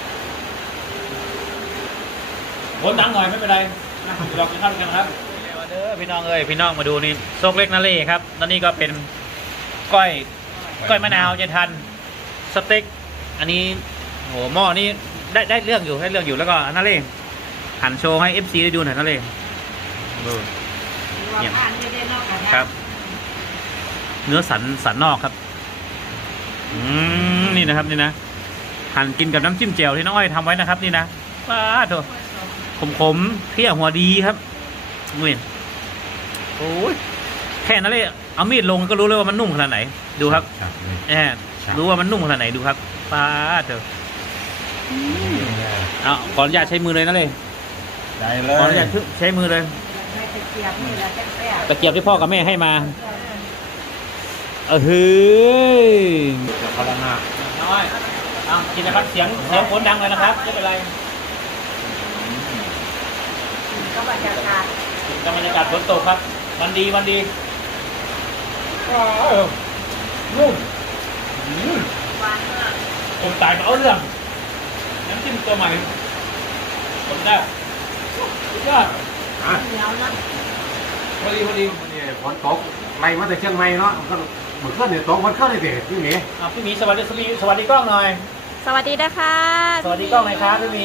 Speaker 1: วนดังหน่อยไม่เป็นไรนะเรากินข้าวกันครับมาเด้อพี่น้องเอ้ยพี่น้องมาดูนี่ซกเล็กนาเล่ครับแล้วนี่ก็เป็นก้อยก้อยมะนาวเจทันสเต็กอันนี้โหหม้อนี่ได้ได้เรื่องอยู่ได้เรื่องอยู่แล้วก็นาเล่หันโชว์ให้ เอฟ ซี ได้ดูหน่อยนาเล่ดู
Speaker 5: ว่าผ่านไม่ได้นอกกันนะครับ
Speaker 1: เนื้อสันสันนอกครับอืมนี่นะครับนี่นะหั่นกินกับน้ำจิ้มแจ่วที่น้องอ้อยทำไว้นะครับนี่นะว้าโถขมๆเพี้ยหัวดีครับนี่โอ้ยแค่นั้นเลยเอามีดลงก็รู้เลยว่ามันนุ่มขนาดไหนดูครับ
Speaker 3: ครับเลย
Speaker 1: แอบรู้ว่ามันนุ่มขนาดไหนดูครับป้าเถอะเอาขออนุญาตใช้มือเลยนะเลย
Speaker 3: ได้เล
Speaker 1: ขออนุญาย ตใช้มือเลย
Speaker 5: ไม่ตะเกียบนี่แหละแซ่บ
Speaker 1: ตะเกียบที่พ่อกับแม่ให้มาเออเฮ้ยพลังงานน้อยเอากินนะครับเสียงเสียงฝนดังเลยนะครับไม่เป็นไร
Speaker 5: ก็บรรยากาศ
Speaker 1: กินกับบรรยากาศฝนตกครับวันดีวันดีว้าวนุ่มอืม
Speaker 5: หวานมาก
Speaker 1: ผมตายมาเอาเรื่องน้ำจิ้มตัวใหม่ผมได้สุดยอด
Speaker 5: เหนียวนะ
Speaker 1: พอดีพอดี
Speaker 6: นี่ฝนตกไล่มาแต่เชียงใหม่เนาะมันก็เหมือนเคลื่อนเนี่ยตกมันเคลื่อนเลยเด็พี่หมี
Speaker 1: อ่ะพี่หมีสวัสดีสวัสดีสวัสดีกล้องหน่อย
Speaker 2: สวัสดีนะคะ
Speaker 1: สวัสดีกล้องหน่อยครับพี่หมี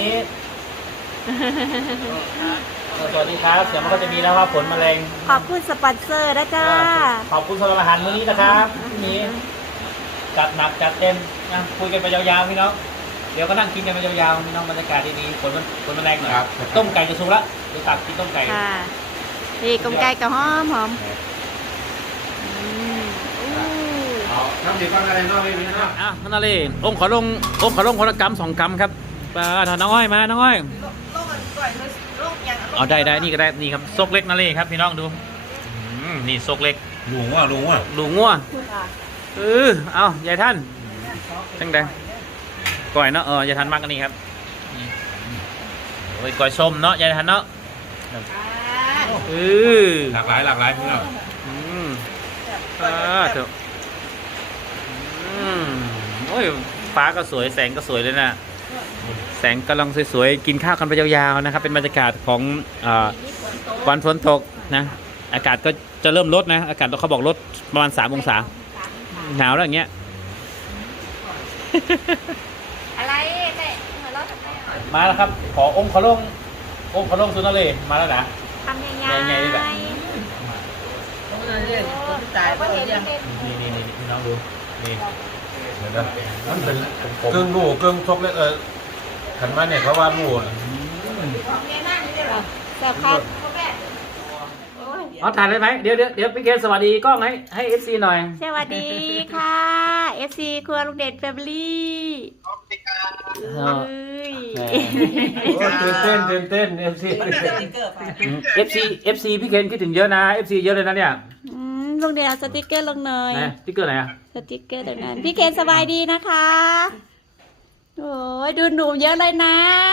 Speaker 1: สวัสดีครับเสียงมันก็จะมีแล้วว่าผลมะเร็ง
Speaker 2: ขอบคุณสปอนเซอร์นะจ้า
Speaker 1: ขอบคุณสำหรับอาหารมื้อนี้นะครับพี่หมีจัดหนักจัดเต็มนะคุยกันไปยาวๆพี่น้องเดี๋ยวก็นั่งกินกันไปยาวๆพี่น้องบรรยากาศดีๆผลมันผลมะเร็งหน่อยต้มไก่จะสุกละเดี๋ยวตักกินต้มไก่
Speaker 2: ค่ะนี่กลมไก่กับหอมหอมอืมอู้
Speaker 6: เอาน้ำเด็กฟังอะไรเนาะพี่หมีเนาะ
Speaker 1: อ่ะนั่นน่ะเลยองค์ขอลงองค์ขอลงคนละกำสองกำครับป้าถาน้องอ้อยมาน้องอ้อย
Speaker 4: โลกมันก่อยเลยโลกยัง
Speaker 1: เอาได้ได้นี่ก็ได้นี่ครับซกเล็กนั่นเลยครับพี่น้องดูอืมนี่ซกเล็ก
Speaker 3: ลุงว่าลุงว่า
Speaker 1: ลูกงัวเออเอายายท่านจังใดก่อยเนาะเออยายท่านมากกันนี่ครับนี่โอ้ยก่อยส้มเนาะยายท่านเนาะเออ
Speaker 3: หลากหลายหลากหลายพี่น้อง
Speaker 1: อืมอ่าเถอะอืมโอ้ยฟ้าก็สวยแสงก็สวยเลยนะแสงกำลังสวยๆกินข้าวกันไปยาวๆนะครับเป็นบรรยากาศของอ่าวันฝนตกนะอากาศก็จะเริ่มลดนะอากาศเขาบอกลดประมาณสามองศาหนาวแล้วอย่างเงี้ย
Speaker 2: อะไรเต้เหมือนเราทำไมอ่ะ
Speaker 1: มาแล้วครับขอองค์ขอลงองค์ขอลงสุนทรเลยมาแล้วนะ
Speaker 2: ทำยังไง
Speaker 1: ยังไงดีแบบ
Speaker 4: ต้องเรียนคนจ่ายก็เห็น
Speaker 1: นี่นี่นี่พี่น้องดูนี่
Speaker 3: เดี๋ยวนะมันเป็นเครื่องลูกเครื่องชกเลยเออขันมาเนี่ยเขาว่าลูก
Speaker 2: แซ่บครับ
Speaker 1: เอาถ่ายเลยไหมเดี๋ยวเดี๋ยวเดี๋ยวพี่เกศสวัสดีกล้องให้ให้เอฟซีหน่อย
Speaker 2: สวัสดีค่ะ เอฟ ซี ครัวลุงเด่นแฟมิลี่เอ้ย
Speaker 3: โอ้ตื่นเต้นตื่นเต้นเอฟซี
Speaker 4: มันเป็นสติ๊กเกอร์ไป
Speaker 1: เอฟซีเอฟซีพี่เคนคิดถึงเยอะนะเอฟซีเยอะเลยนะเนี่ย
Speaker 2: อืมลุงเด่นเอาสติกเกอร์ลงหน่อย
Speaker 1: นะที่เกิดอะไรอ่ะ
Speaker 2: สติกเกอร์ตรงนั้น พี่เคนสบายดีนะคะ โอ้ยดูหนุ่มเยอะเลยนะ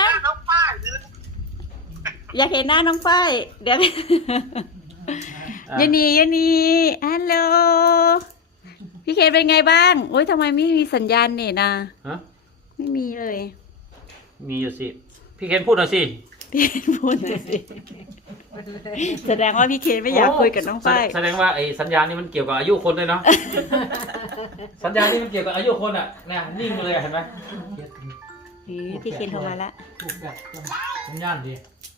Speaker 2: อยากเห็นหน้าน้องฝ้ายเดี๋ยว ยันนียันนีฮัลโหล พี่เคนเป็นไงบ้างโอ้ยทำไมไม่มีสัญญาณเน็ตนะ
Speaker 1: ฮะ
Speaker 2: ไม่มีเลย
Speaker 1: มีอยู่สิพี่เคนพูดหน่อยสิ
Speaker 2: พี่เคนพูดหน่อยสิ แสดงว่าพี่เคนไม่อยากคุยกับน้องฝ้าย
Speaker 1: แสดงว่าไอ้สัญญาณนี่มันเกี่ยวกับอายุคนเลยเนาะ สัญญาณนี่มันเกี่ยวกับอายุคนอ่ะเนี่ยนิ่งเลยอะเห็นไหม
Speaker 2: อุ๊ยพี่เคนโทรมาละ
Speaker 1: สัญญาณดี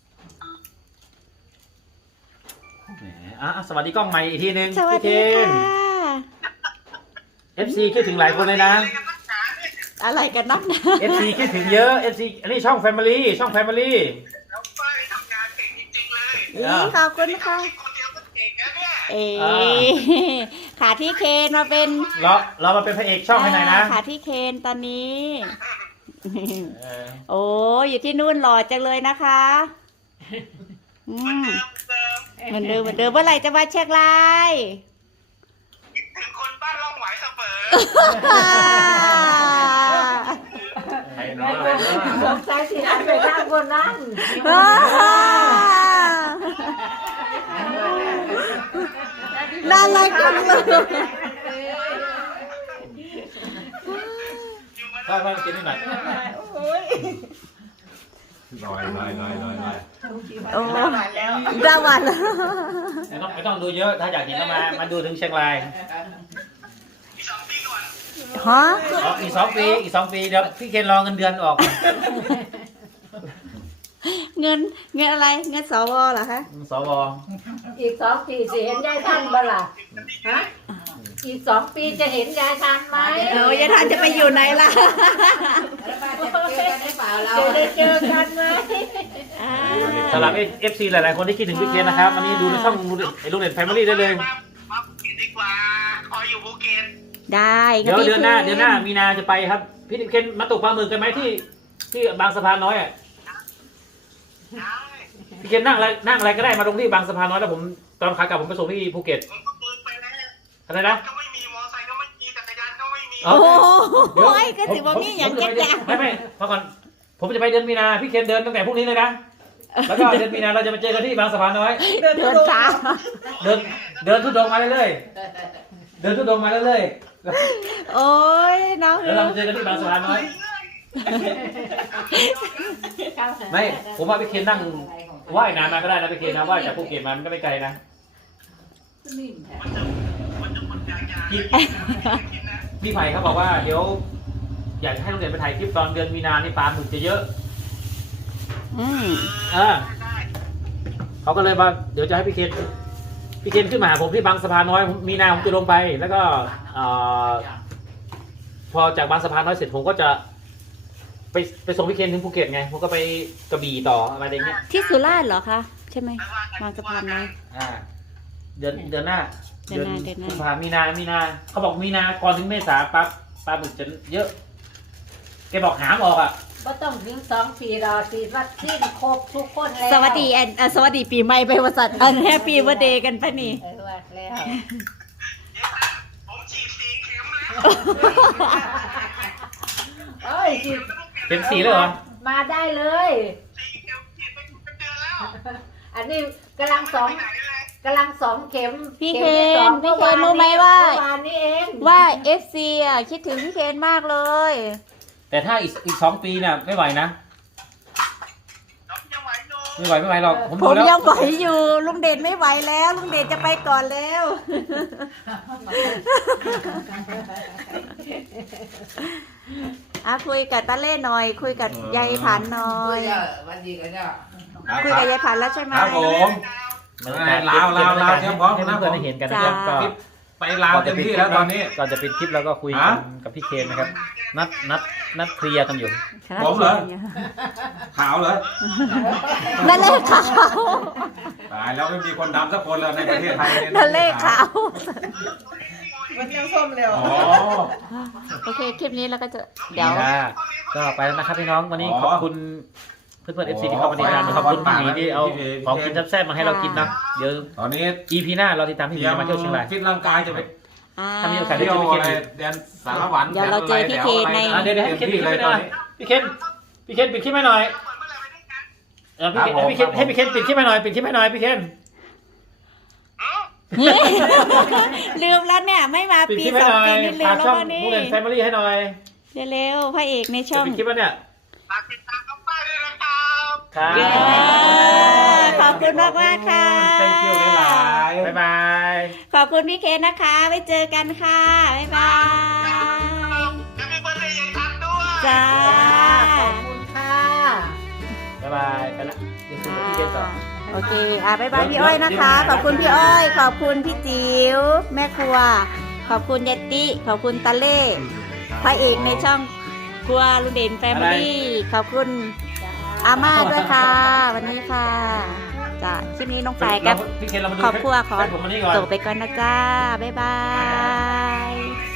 Speaker 1: แหมอ่ะสวัสดีกล้องใหม่อีกทีนึง
Speaker 2: สวัส
Speaker 1: พี่
Speaker 2: ดี
Speaker 1: เคน
Speaker 2: ค่ะ
Speaker 1: เอฟซีคิดถึงหลายคนเลยนะ
Speaker 2: อะไรกันนักนะ
Speaker 1: เอฟซีคิดถึงเยอะ เอฟซี อันนี้ช่อง Family ช่อง Family
Speaker 2: นี่ขอบคุณค่ะเอ๋ขาที่เคนมาเป็น
Speaker 1: เราเรามาเป็นพระเอกช่องให้หน่อยนะ
Speaker 2: ขาที่เคนตอนนี้
Speaker 1: เออ
Speaker 2: โอ้อยู่ที่นู่นหล่อจังเลยนะคะอืมเหมือนเดิมเหมือนเดิมเมื่อไหร่จะมาเช็คไลน์
Speaker 7: ถึงคนบ้านร่องไหวเสมอ
Speaker 1: ใครเนาะ
Speaker 5: สงสัยสิหันไปทางคนนั้น
Speaker 2: น่ารักจังเลย
Speaker 1: พ่อพ่อกินนิดหน่อย
Speaker 3: ลอยลอยลอยลอยลอย
Speaker 2: โอ้ดาวันแล้ว
Speaker 1: ไม่ต้องไม่ต้องดูเยอะ ถ้าอยากเห็นก็มา มาดูถึงเชียงราย
Speaker 2: ฮะ
Speaker 1: อ๋ออีกสองปี อีกสองปีเดี๋ยวพี่เคนรอเงินเดือนออก
Speaker 2: เงินเงินอะไรเงินสวเหรอคะ
Speaker 1: สว
Speaker 5: อีกสองปีสิเห็นได้ท่านบ่ล่ะฮะอีกสองปีจะเห็นยายทันไหม
Speaker 2: เออยายทานจะไปอยู่ไหนล่ะ
Speaker 5: แล้วบ้านจะเจอกันได้เปล่าเราจะได้เจอกันไหม
Speaker 2: อ่า
Speaker 1: สำหรับเอฟซีหลายๆคนที่คิดถึงพี่เคนนะครับวันนี้ดูในช่องไอ้ลูกเด็ดแฟมิลี่ได้เลย
Speaker 7: มามาภูเก็ตดีกว่าคอยอยู่ภูเก็ต
Speaker 2: ได้
Speaker 1: เดี๋ยว
Speaker 2: พี่
Speaker 1: เดือนหน้า
Speaker 2: ค
Speaker 1: เดือนหน้ามีนาจะไปครับพี่เคนมาตกปลาหมึกกันไหมที่ที่บางสะพานน้อยอ่ะ
Speaker 7: ได้
Speaker 1: พี่เคนนั่งอะไรนั่งอะไรก็ได้มาลงที่บางสะพานน้อยแล้วผมตอนขากลับผมไปส่งที่ภูเก็ต
Speaker 7: ผมก็ปืนไปแล้ว
Speaker 1: อะไรนะ
Speaker 7: ก็ไม่มีมอไซค์ก็ไม่มีจักรยานก็ไม่มี
Speaker 1: อ๋อ
Speaker 2: โอ้โห
Speaker 1: เดี๋ยว
Speaker 2: ก็ถือว่ามีอย่าง
Speaker 1: ผม
Speaker 2: จั
Speaker 1: จะ
Speaker 2: ก
Speaker 1: ไป
Speaker 2: จัง
Speaker 1: ไม่ไม่พอก่อนผมจะไปเดือนมีนาพี่เคนเดินตั้งแต่พรุ่งนี้เลยนะแล้วก็เดือนมีนาเราจะมาเจอกันที่บางสะพานน้อย
Speaker 2: เดินช้า
Speaker 1: เดินเดินทุดงมาเรื่อยๆเดินทุดงมาเรื่อย
Speaker 2: โอ้ยน้อง
Speaker 1: ๆแล้วเรามาเจอกันที่บางสะพานน้อย ไม่ผมว่าพี่เคนนั่งว่ายน้ำมาก็ได้นะพี่เคนนะว่ายจากภูเก็ตมามันก็ไม่ไกลนะพี่พี่ไผ่เขาบอกว่าเดี๋ยวอยากให้โรงเรียนไปถ่ายคลิปตอนเดือนมีนานี่ปลาหมึกจะเยอะ
Speaker 2: อืม
Speaker 1: เออเขาก็เลยว่าเดี๋ยวจะให้พี่เคนพี่เคนขึ้นมาหาผมที่บางสะพานน้อยมีนาผมจะลงไป แล้วก็เอ่อพอจากบางสะพานน้อยเสร็จผมก็จะ ไปไปส่งพี่เคนถึงภูเก็ตไงผมก็ไปกระบี่ต่ออะไรอย่างเงี้ย
Speaker 2: ที่สุราษฎร์เหรอคะใช่ไหมบางสะพานไหม
Speaker 1: อ่า เดือนเดือนหน้า
Speaker 2: เดือนหน้าเดือนหน้า
Speaker 1: กุมภามีนามีนาเขาบอกมีนาก่อนถึงเมษาปั๊บปลาบึกจะเยอะแกบอกหามออกอ่ะ
Speaker 5: ก็ต้องถึงสองปีรอฉีดวัคซีนครบทุกคนแล้ว
Speaker 2: สวัสดีแอนเอ่อสวัสดีปีใหม่ไปวสันต์อันแฮปปี้เบอร์เดย์กันปะนี่
Speaker 5: เออว่าแล้ว
Speaker 7: ผมฉีดสี่เข็มแล้ว
Speaker 5: เอ้ยฉีด
Speaker 1: เป็นสีเลยเหรอ
Speaker 5: มาได้เลย
Speaker 7: สี่เข็มฉีดไปเป็นเดือนแล้ว
Speaker 5: อันนี้กำลังสอง
Speaker 7: ไปไหนเลย
Speaker 5: กำลังสองเข็ม
Speaker 2: พี่
Speaker 5: ข็
Speaker 2: เคน
Speaker 5: ที่สอง
Speaker 2: พี่เคนรู้ไหมว่า
Speaker 5: เมื่อวานนี้เอง
Speaker 2: ว่า เอฟ ซี อ่ะคิดถึงพี่เคนมากเลย
Speaker 1: แต่ถ้าอีกอีกสองปีเนี่ยไม่ไหวนะ
Speaker 7: น้องยังไหวอยู่
Speaker 1: ไม่ไหวไม่ไหวหรอกผม
Speaker 2: ผ
Speaker 1: ดู
Speaker 2: ม
Speaker 1: แล้ว
Speaker 2: ยังไหวอยู่ลุงเด่นไม่ไหวแล้วลุงเด่นจะไปก่อนแล้ว อ่ะคุยกับตาเล่หน่อย คุยกับยายผันหน่อย
Speaker 6: วันดีกันเนี่ย
Speaker 2: คุยกับยายผันแล้วใช่ไหม
Speaker 6: ครับผม
Speaker 1: มัน
Speaker 6: ลาวลาวลาวเตรียมพร้อม
Speaker 1: ให้
Speaker 6: นะ
Speaker 1: เพื่อนๆได้เห็นกันนะ
Speaker 2: จ้า
Speaker 1: ครับก็
Speaker 6: ไปลาวเต็มที่แล้วตอนนี้
Speaker 1: ก่อนจะปิดคลิปแล้วก็คุยกัน
Speaker 6: ฮะ
Speaker 1: กับพี่เคนนะครับ นัดนัดนัดเคลียร์กันอยู่
Speaker 6: ผมเหรอ ขาวเหรอ
Speaker 2: นั่นเลขขาว
Speaker 6: ตายแล้วไม่มีคนดำสักคนแล้วในประเทศไทยย
Speaker 2: นั่นเลขขาว
Speaker 4: มันยังส้มเร็ว
Speaker 6: อ๋อ
Speaker 2: โอเค คลิปนี้เราก็จะเดี๋ยว
Speaker 1: จ้าก็ไปแล้วนะครับพี่น้องวันนี้
Speaker 6: อ๋อ
Speaker 1: ขอบคุณเพื่อนๆเอฟซีที่เข้ามาติดตาม
Speaker 6: โอ้
Speaker 1: ขอบคุณพี่หมีที่เอา
Speaker 6: พี่หมี
Speaker 1: ของกินแซ่บๆมาให้เรากินนะเดี๋ยว
Speaker 6: ตอนนี้
Speaker 1: อีพีหน้าเราติดตามพี่หมีจะมาเที่ยวเชียงราย
Speaker 6: คิดร่างกายจะไป
Speaker 2: อ่า
Speaker 1: ถ้ามีโอกาส
Speaker 6: เที่ยวอะไรแดนสารวัตร
Speaker 2: เดี๋ยวเราเจอพี่เคนใน
Speaker 1: อ่ะเดี๋ยวเดี๋ยวให้พี่เคนปิดคลิปให้หน่อยพี่เคนพี่เคนปิดคลิปให้หน่อย
Speaker 7: เปิดเมื่อไหร่ไปด้วยกัน
Speaker 1: เออพี่เคนให้พี่เคนให้พี่เคนปิดคลิปให้หน่อยปิดคลิปให้หน่อยพี่เคน
Speaker 7: เอ้า
Speaker 2: ลืมแล้วเนี่ย ไม่มา
Speaker 1: ปิด
Speaker 2: ปี
Speaker 1: คลิปให้
Speaker 2: สอ
Speaker 1: ห
Speaker 2: ง
Speaker 1: น่อย
Speaker 2: ปีนี่ลื
Speaker 1: ฝาม ก
Speaker 2: แล้ว
Speaker 1: ช่อง
Speaker 2: วันนี้
Speaker 1: ผู้เล่นแฟมิลี่ให้หน่อย
Speaker 2: เร็วๆพระเอกในช่
Speaker 1: จะ
Speaker 2: อง
Speaker 1: ปิดคลิปแล้วเนี่ย
Speaker 7: ฝากติดตามน้องป้ายด้วยนะครับ
Speaker 1: ครับ
Speaker 2: เย้ขอบคุณมากมากๆค่ะ
Speaker 6: thank you หลายๆ
Speaker 1: บ๊ายบาย
Speaker 2: ขอบคุณพี่เคนนะคะ ไว้เจอกันค่ะ บ๊ายบาย
Speaker 7: จะมีเบอร์เลยยังทันด้วย
Speaker 2: จ้า
Speaker 5: ขอบคุณค่ะ
Speaker 1: บ๊ายบายไปละเดี๋ยวคุยกับพี่เคนต่อ
Speaker 2: โอเค อ่ะบ๊ายบายพี่อ้อยนะคะ ขอบคุณพี่อ้อย ขอบคุณพี่จิ๋ว แม่ครัว ขอบคุณยายติขอบคุณตาเล่พระเอกในช่องครัวลุงเด่นแฟมิลี่ ขอบคุณอาม่าด้วยค่ะ วันนี้ค่ะจ้ะคลิปนี้น้องฝ่ายกับ
Speaker 1: พี่เคนเรามาดู
Speaker 2: ครอบครัวขอ
Speaker 1: แฟนผมมานี่ก่อน
Speaker 2: ส่งไปก่อนนะจ้า บ๊ายบาย